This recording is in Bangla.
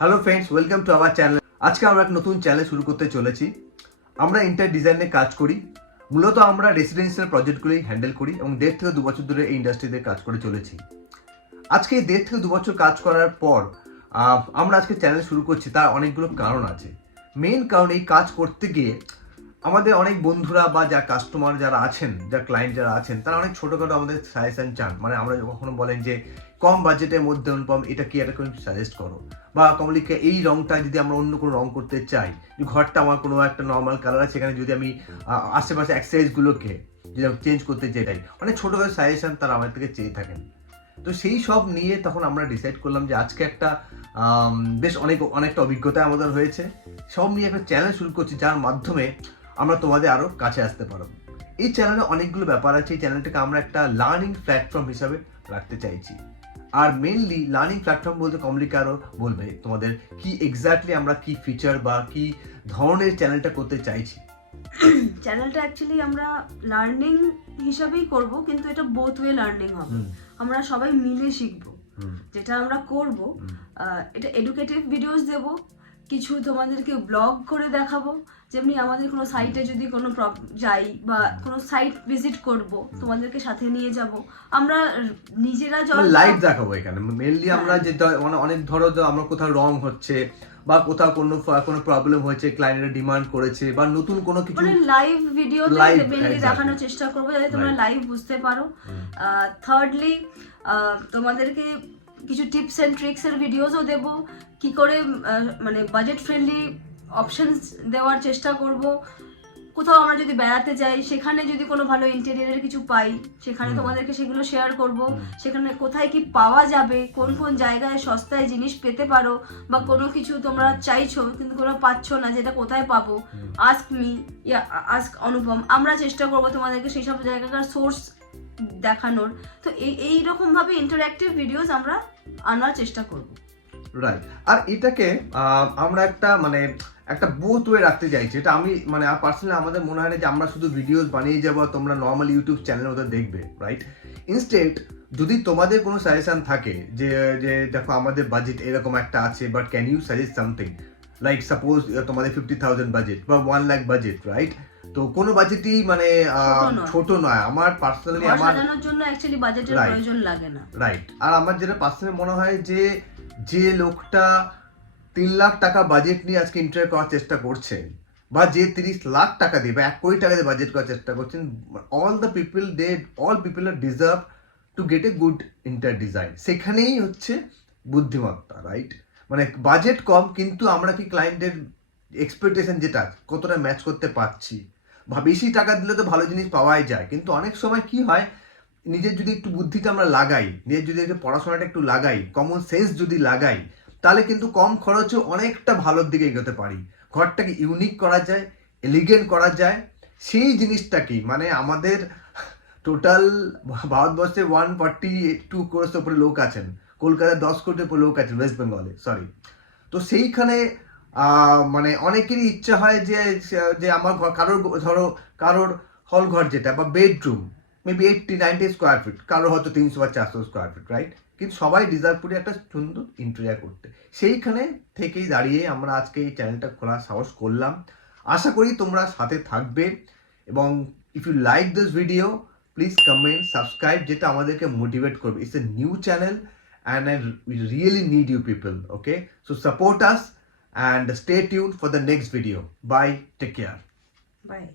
Hello friends, welcome to our channel. আজকে আমরা এক নতুন চ্যানেল শুরু করতে চলেছি। আমরা ইন্টার ডিজাইনে কাজ করি। মূলত আমরা রেসিডেন্সিয়াল প্রজেক্টগুলোই হ্যান্ডেল করি এবং 1.5 থেকে 2 বছর ধরে এই ইন্ডাস্ট্রিতে কাজ করে চলেছি। আজকে এই 1.5 থেকে 2 বছর কাজ করার পর আমরা আজকে চ্যানেল শুরু করছি। তার অনেকগুলো কারণ আছে। মেইন কারণ, এই কাজ করতে গিয়ে আমাদের অনেক বন্ধুরা বা কাস্টমার যারা আছেন, ক্লায়েন্ট যারা আছেন, তারা অনেক ছোটোখাটো আমাদের সাজেশন চান। মানে আমরা কখনো বলেন যে কম বাজেটের মধ্যে অনুপম এটা কি একটা সাজেস্ট করো, বা কমলিকে এই রংটা যদি আমরা অন্য কোনো রং করতে চাই, ঘরটা আমার কোনো একটা নর্মাল কালার আছে, সেখানে যদি আমি আশেপাশে অ্যাক্সেসরিজগুলোকে যদি আমি চেঞ্জ করতে চাই, অনেক ছোটোখাটো সাজেশন তারা আমার থেকে চেয়ে থাকেন। তো সেই সব নিয়ে তখন আমরা ডিসাইড করলাম যে আজকে একটা বেশ অনেকটা অভিজ্ঞতা আমাদের হয়েছে, সব নিয়ে একটা চ্যানেল শুরু করছি, যার মাধ্যমে আমরা তোমাদের আরও কাছে আসতে পারবো। এই চ্যানেলে অনেকগুলো ব্যাপার আছে। এই চ্যানেলটাকে আমরা একটা লার্নিং প্ল্যাটফর্ম হিসাবে রাখতে চাইছি। আর মেনলি লার্নিং প্ল্যাটফর্ম বলতে কমলিকা আরও বলবে তোমাদের কি এক্স্যাক্টলি আমরা কি ফিচার বা কি ধরনের চ্যানেলটা করতে চাইছি। চ্যানেলটা অ্যাকচুয়ালি আমরা লার্নিং হিসাবেই করব, কিন্তু এটা বোথ ওয়ে লার্নিং হবে। আমরা সবাই মিলে শিখবো। যেটা আমরা করব এটা এডুকেটিভ ভিডিওস দেব, কিছু তোমাদেরকে ব্লগ করে দেখাবো। যেমনি আমাদের কোনো সাইটে যদি কোনো যাই বা কোনো সাইট ভিজিট করব, তোমাদেরকে সাথে নিয়ে যাব। আমরা নিজেরা লাইভ দেখাবো। এখানে মেনলি আমরা যে অনেক ধরো আমরা কোথাও রং হচ্ছে বা কোথাও কোনো প্রবলেম হয়েছে, ক্লায়েন্টরা ডিমান্ড করেছে, বা নতুন কোনো কিছু লাইভ ভিডিওতে মেনলি দেখানোর চেষ্টা করবো, যাতে তোমরা লাইভ বুঝতে পারো। থার্ডলি তোমাদেরকে কিছু টিপস এন্ড ট্রিক্স এর ভিডিওসও দেব, কি করে মানে বাজেট ফ্রেন্ডলি অপশনস দেওয়ার চেষ্টা করব। কোথাও আমরা যদি বেড়াতে যাই, সেখানে যদি কোনো ভালো ইন্টেরিয়রের কিছু পাই, সেখানে তোমাদেরকে সেগুলো শেয়ার করব। সেখানে কোথায় কি পাওয়া যাবে, কোন কোন জায়গায় সস্তায় জিনিস পেতে পারো, বা কোনো কিছু তোমরা চাইছো কিন্তু তোমরা পাচ্ছ না, যেটা কোথায় পাবো, আস্ক মি ইয়া আস্ক অনুপম। আমরা চেষ্টা করব তোমাদেরকে সেই সব জায়গাকার সোর্স দেখানোর। তো এইরকম ভাবে ইন্টারঅ্যাক্টিভ ভিডিওস আমরা আনার চেষ্টা করব। রাইট। আর এটাকে আমরা একটা বোথ ওয়ে রাখতে চাইছি। এটা আমি পার্সোনালি আমাদের মনে হয় না যে আমরা শুধু ভিডিওস বানিয়ে যাবো তোমরা নর্মাল ইউটিউব চ্যানেল ওদের দেখবে, রাইট? ইনস্টেড যদি তোমাদের কোনো সাজেশন থাকে যে যে দেখো আমাদের বাজেট এরকম একটা আছে, but can you suggest something, like suppose তোমাদের 50,000 বাজেট বা 1 লাখ বাজেট, রাইট? তো কোনো বাজেটই ছোট নয়। আমার পার্সোনালি সাজানোর জন্য অ্যাকচুয়ালি বাজেটের প্রয়োজন লাগে না, রাইট? আর আমার যেটা পার্সোনালি মনে হয় যে লোকটা 3 লাখ টাকা বাজেট নিয়ে আজকে ইন্টার করার চেষ্টা করছেন, বা যে 30 লাখ টাকা দিয়ে বা 1 কোটি টাকা দিয়ে বাজেট করার চেষ্টা করছেন, all people are deserve to get a good inter design. সেখানেই হচ্ছে বুদ্ধিমত্তা, রাইট? বাজেট কম, কিন্তু আমরা কি ক্লায়েন্টের এক্সপেকটেশন যেটা কতটা ম্যাচ করতে পারছি। বেশি টাকা দিলে তো ভালো জিনিস পাওয়াই যায়, কিন্তু অনেক সময় কি হয়, নিজের যদি একটু বুদ্ধিটা আমরা লাগাই, নিজের যদি একটু পড়াশোনাটা একটু লাগাই, কমন সেন্স যদি লাগাই, তাহলে কিন্তু কম খরচে অনেকটা ভালোর দিকে এগোতে পারি। ঘরটাকে ইউনিক করা যায়, এলিগেন্ট করা যায়। সেই জিনিসটাকে আমাদের টোটাল ভারতবর্ষে 142 ক্রোড়ের উপরে লোক আছেন, কলকাতায় 10 কোটির উপরে লোক আছেন, ওয়েস্ট বেঙ্গলে, সরি। তো সেইখানে অনেকেরই ইচ্ছা হয় যে আমার কারোর হল ঘর যেটা বা বেডরুম মেবি 80-90 স্কোয়ার ফিট, কারো হয়তো 300 বা 400 স্কোয়ার ফিট, রাইট? কিন্তু সবাই ডিজার্ভ করি একটা সুন্দর ইন্টেরিয়র করতে। সেইখানে থেকেই দাঁড়িয়ে আমরা আজকে এই চ্যানেলটা খোলার সাহস করলাম। আশা করি তোমরা সাথে থাকবে, এবং if you like this video please comment, subscribe, যেটা আমাদেরকে মোটিভেট করবে। It's a new channel and we really need you people, okay? So support us and stay tuned for the next video. Bye, take care. Bye.